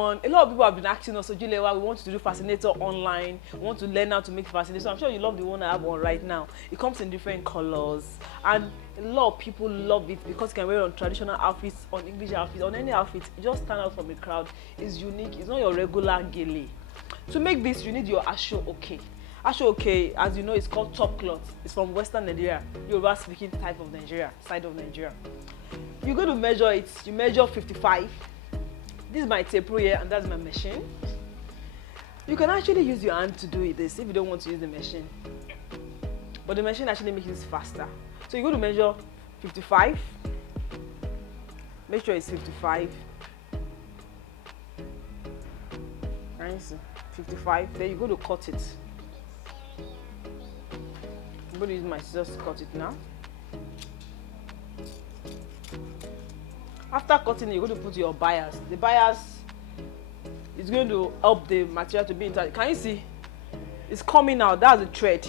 everyone. A lot of people have been asking us, so Gele, we want to do Fascinator online. We want to learn how to make Fascinator. So I'm sure you love the one I have on right now. It comes in different colors, and a lot of people love it because you can wear it on traditional outfits, on English outfits, on any outfit. It just stand out from the crowd. It's unique. It's not your regular Gele. To make this, you need your Ashoke. Ashoke, as you know, is called top cloth. It's from Western Nigeria, Yoruba speaking type of Nigeria, side of Nigeria. You're going to measure it. You measure 55. This is my tape rule here, and that's my machine. You can actually use your hand to do this if you don't want to use the machine. But the machine actually makes it faster. So you're going to measure 55. Make sure it's 55. Nice. 55. Then you're going to cut it. I'm going to use my scissors to cut it now. After cutting, you're going to put your bias. The bias is going to help the material to be inside. Can you see? It's coming out. That's the thread.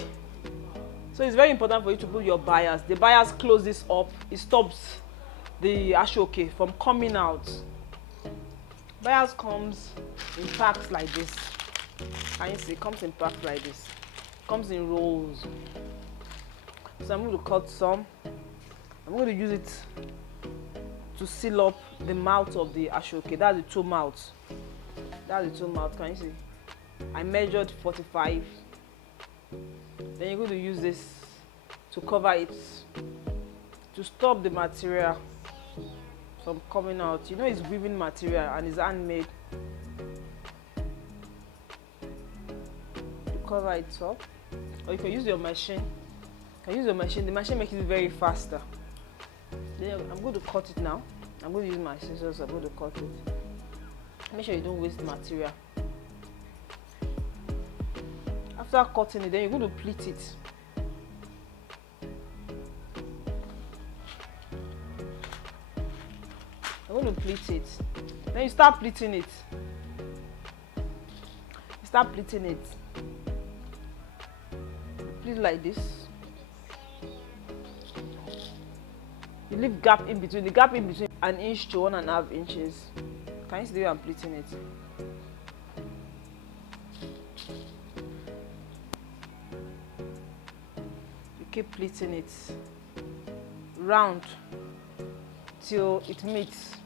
So it's very important for you to put your bias. The bias closes up. It stops the Ashoke from coming out. Bias comes in packs like this. Can you see? It comes in packs like this. It comes in rolls. So I'm going to cut some. I'm going to use it to seal up the mouth of the Ashoke. That's the two mouths. That's the two mouths. Can you see? I measured 45. Then you're going to use this to cover it, to stop the material from coming out. You know it's weaving material and it's handmade. To cover it up. Or you can use your machine. You can use your machine. The machine makes it very faster. Then I'm going to cut it now. I'm going to use my scissors. I'm going to cut it. Make sure you don't waste material. After cutting it, then you're going to pleat it. I'm going to pleat it. Then you start pleating it. You start pleating it. Pleat like this. You leave gap in between. The gap in between 1 inch to 1.5 inches. Can you see the way I'm pleating it? You keep pleating it round till it meets.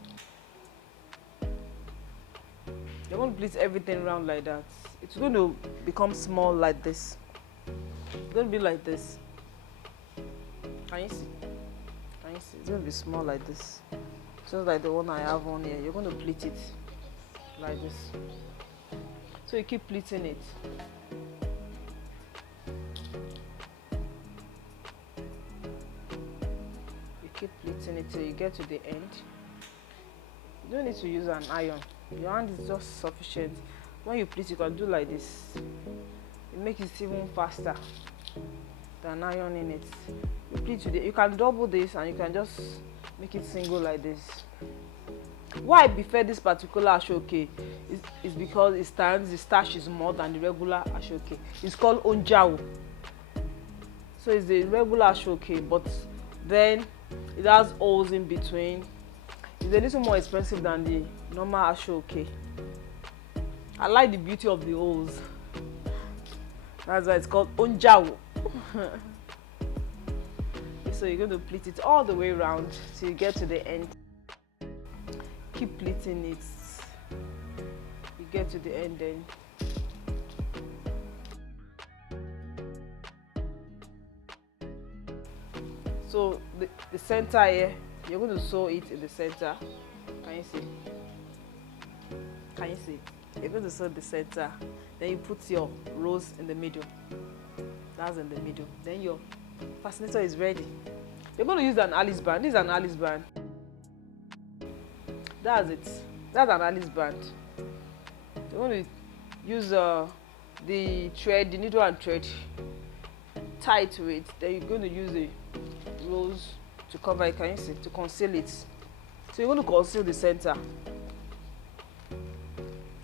You're going to pleat everything round like that. It's going to become small like this. It's going to be like this. Can you see? It's going to be small like this, just like the one I have on here. You're going to pleat it like this. So you keep pleating it. You keep pleating it till you get to the end. You don't need to use an iron. Your hand is just sufficient. When you pleat, you can do like this. It makes it even faster than ironing it. You pleat today. You can double this and you can just make it single like this. Why I prefer this particular Ashoke is because it stands, the starch is more than the regular Ashoke. It's called Onjao. So it's the regular Ashoke, but then it has holes in between. It's a little more expensive than the normal Ashoke. I like the beauty of the holes. That's why it's called Onjao. So you're going to pleat it all the way around till you get to the end. Keep pleating it. You get to the end then. So the center here, you're going to sew it in the center. Can you see? Can you see? You're going to sew the center. Then you put your rose in the middle. That's in the middle. Then your Fascinator is ready. You're going to use an Alice band. This is an Alice band. That's it. That's an Alice band. You're going to use the thread, the needle and thread, tie to it. Then you're going to use the rose to cover it. Can you see? To conceal it. So you're going to conceal the center.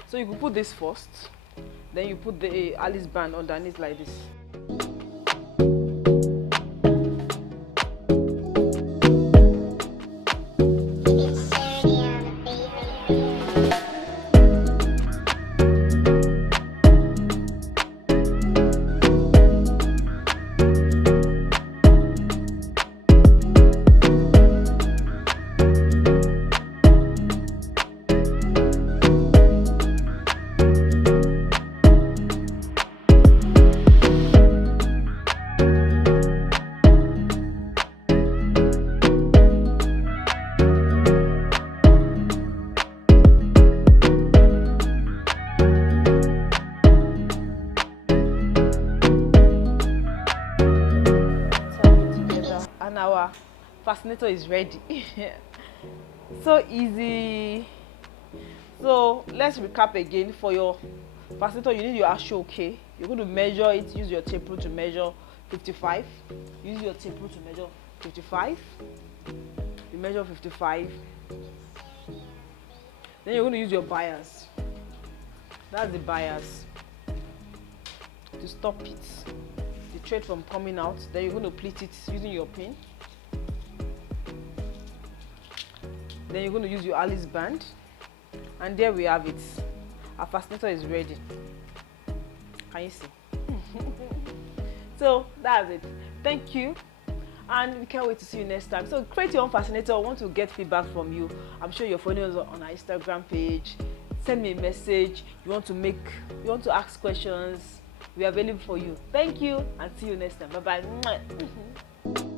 So you can put this first. Then you put the Alice band underneath like this. fascinator is ready. So easy. So let's recap again. For your fascinator, you need your actual okay. You're going to measure it. Use your tape rule to measure 55. Use your tape rule to measure 55. You measure 55. Then you're going to use your bias. That's the bias to stop it, the thread from coming out. Then you're going to pleat it using your pin. Then you're going to use your Alice band, and there we have it. Our fascinator is ready. Can you see? So that's it. Thank you, and we can't wait to see you next time. So create your own fascinator. I want to get feedback from you. I'm sure you're following us on our Instagram page. Send me a message. You want to ask questions. We are available for you. Thank you, and see you next time. Bye bye.